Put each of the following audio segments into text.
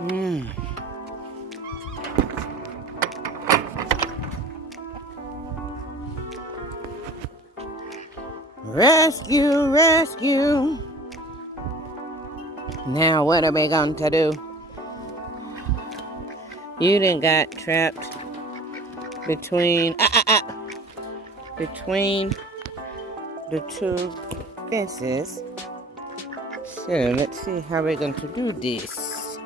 Mm. Rescue, rescue. Now what are we going to do? You done got trapped between between the two fences. So let's see how we're going to do this.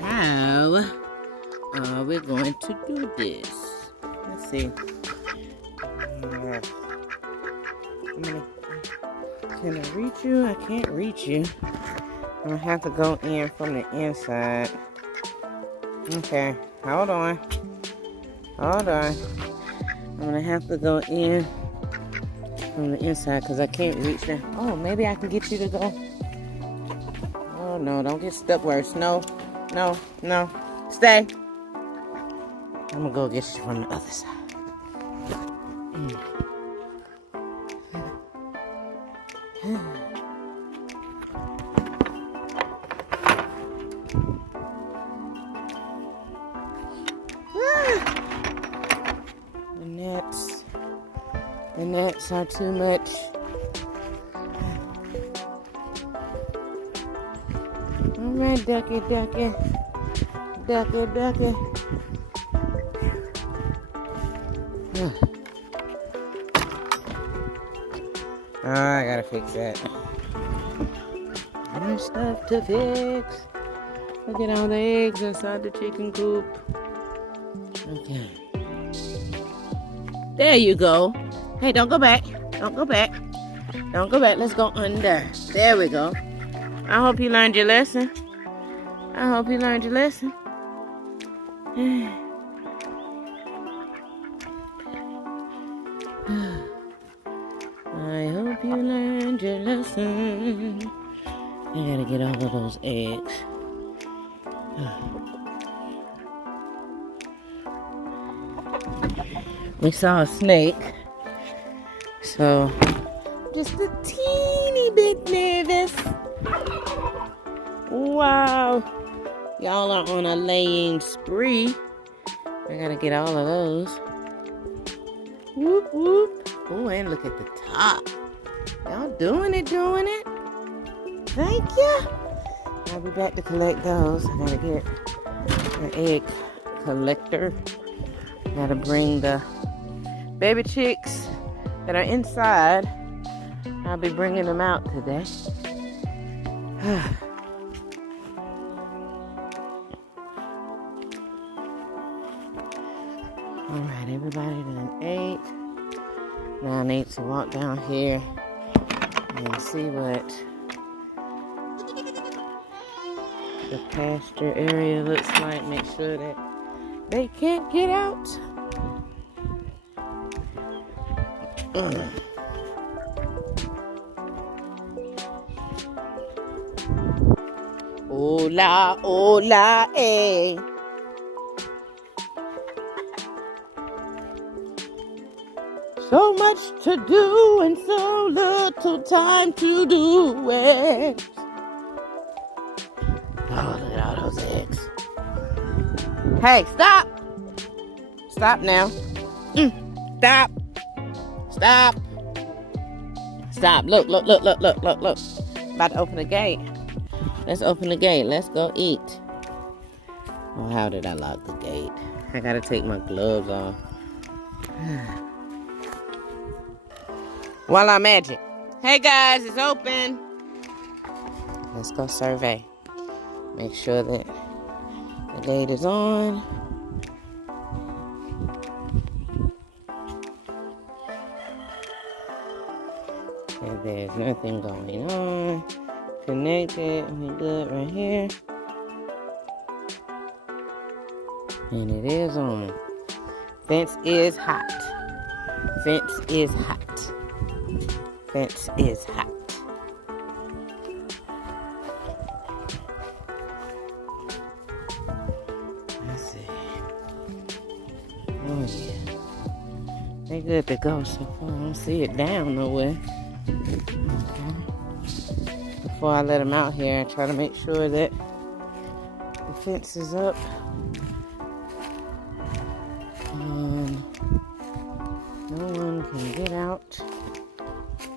How are we going to do this? Let's see. Can I reach you? I can't reach you. I'm gonna have to go in from the inside. Okay, hold on. Hold on. I'm gonna have to go in from the inside because I can't reach that. Oh, maybe I can get you to go. Oh no, don't get stuck worse. No, no, no. Stay. I'm gonna go get you from the other side. The nets are too much. All right, ducky, ducky. Ducky, ducky. Oh, I gotta fix that. More stuff to fix. Look at all the eggs inside the chicken coop. Okay. There you go. Hey, don't go back. Don't go back. Don't go back. Let's go under. There we go. I hope you learned your lesson. I hope you learned your lesson. I hope you learned your lesson. I gotta get all of those eggs. We saw a snake, so just a teeny bit nervous. Wow, y'all are on a laying spree. I gotta get all of those. Whoop whoop. Oh, and look at the top. Y'all doing it, doing it. Thank you. I'll be back to collect those. I gotta get an egg collector. Gotta bring the baby chicks that are inside. I'll be bringing them out today. All right, everybody done ate. Now I need to walk down here and see what the pasture area looks like. Make sure that they can't get out. Hola, hola, eh. So much to do and so little time to do it. Oh, look at all those eggs. Hey, stop. Stop now. Stop. Stop. Stop. Look, look, look, look, look, look, look. About to open the gate. Let's open the gate. Let's go eat. Oh, how did I lock the gate? I gotta take my gloves off. While I'm at it. Hey guys, it's open. Let's go survey. Make sure that the gate is on. And there's nothing going on. Connected. We good right here. And it is on. Fence is hot. Fence is hot. Fence is hot. Let's see. Oh yeah. They good to go so far. I don't see it down nowhere. Okay. Before I let them out here, I try to make sure that the The fence is up. No one can get out.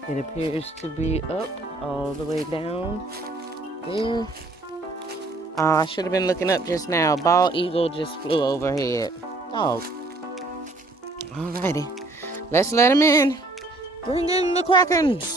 It appears to be up all the way down there. I should have been looking up just now. Bald eagle just flew overhead. Dog. Alrighty. Let's let him in. Bring in the Krakens.